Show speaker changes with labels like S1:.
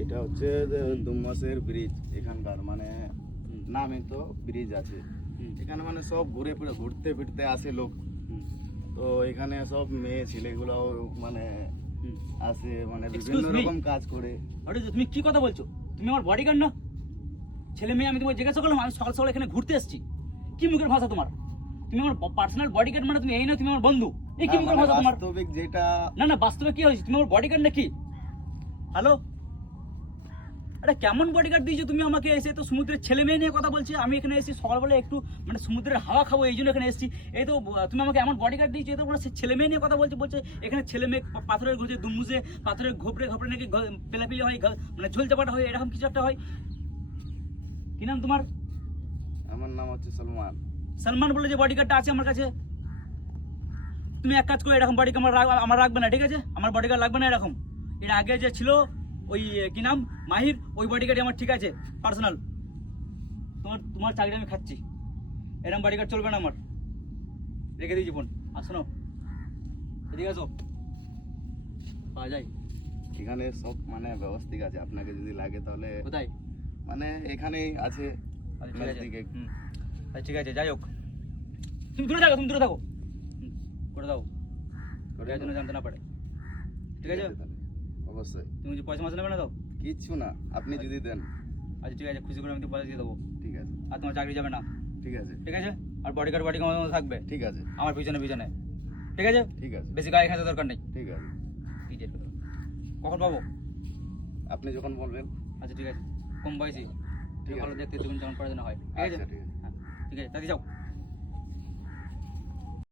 S1: এটা হচ্ছে দুমাসের ব্রিজ এখানকার মানে নামে তো ব্রিজ আছে। এখানে মানে সব ঘুরে ফিরে ঘুরতে ফিরতে আসে লোক। তো এখানে সব মেয়ে ছেলেগুলো মানে আসে মানে বিভিন্ন? রকম কাজ করে।
S2: আরে তুমি কি কথা বলছো? তুমি আমার বডিগার্ড না? ছেলে মেয়ে আমি তোমাকে জিজ্ঞাসা করলাম আমি সকাল সকাল এখানে ঘুরতে এসেছি। কি মুখের ভাষা তোমার? তুমি আমার পার্সোনাল বডিগার্ড মানে তুমি এই না তুমি আমার বন্ধু। এই কি মুখের
S1: মানে
S2: ভাষা তোমার?
S1: বাস্তবিক যেটা
S2: না না বাস্তবে কি হয়েছে? তুমি আমার বডিগার্ড নাকি হ্যালো আরে কেমন বডিগার্ড দিয়েছ তুমি আমাকে? এসে তো সমুদ্রের ছেলে মেয়ে নিয়ে কথা বলছি। আমি এখানে এসেছি সকালবেলা একটু মানে সমুদ্রের হাওয়া খাব এই জন্য এখানে এসেছি। এই তো তুমি আমাকে এমন বডিগার্ড দিয়েছ এই তো বলে সে ছেলে মেয়ে নিয়ে কথা বলছে বলছে এখানে ছেলে মেয়ে পাথরের ঘুরছে দুমুজে পাথরের ঘোপড়ে ঘোপড়ে নাকি পেলাপিলি হয় মানে ঝোল চাপাটা হয় এরকম কিছু একটা হয়। কি নাম তোমার?
S1: আমার নাম হচ্ছে সলমান।
S2: সালমান বলে যে বডিগার্ডটা আছে আমার কাছে। তুমি এক কাজ করো এরকম বডিগার্ড আমার আমার রাখবে না ঠিক আছে? আমার বডিগার্ড লাগবে না এরকম। এর আগে যে ছিল ওই কি নাম? মাহির? ওই বডিগার্ড আমার ঠিক আছে পার্সোনাল তোমার তোমার চাকরি আমি খাচ্ছি। এরকম বডিগার্ড চলবে না আমার। রেখে দিয়েছি ফোন আর শোনো এদিকে আসো। পাওয়া যায়।
S1: এখানে সব মানে ব্যবস্থিক আছে। আপনাকে যদি লাগে তাহলে
S2: কোথায়?
S1: মানে এখানেই আছে।
S2: আচ্ছা ঠিক আছে। হুম। আচ্ছা ঠিক আছে যাই হোক। তুমি দূরে থাকো তুমি দূরে থাকো। করে দাও।
S1: করে
S2: জন্য জানতে না পারে। ঠিক আছে।
S1: অবশ্যই।
S2: তুমি যে পয়সা মাসে নেবে না তো?
S1: কিচ্ছু না আপনি যদি দেন।
S2: আচ্ছা ঠিক আছে খুশি করে আমি তো পয়সা দিয়ে দেবো।
S1: ঠিক আছে।
S2: আর তোমার চাকরি যাবে না।
S1: ঠিক আছে।
S2: ঠিক আছে? আর বডিগার্ড বডিগার্ড আমার মতো থাকবে।
S1: ঠিক আছে।
S2: আমার পিছনে পিছনে। ঠিক আছে?
S1: ঠিক আছে।
S2: বেশি গায়ে খাতে দরকার নেই।
S1: ঠিক আছে।
S2: কখন পাবো?
S1: আপনি যখন বলবেন।
S2: আচ্ছা ঠিক আছে। কম বয়সী। ঠিক ভালো দেখতে তুমি যখন পড়াশোনা হয়। ঠিক আছে?
S1: আচ্ছা ঠিক আছে।
S2: হ্যাঁ ঠিক আছে তাতে যাও।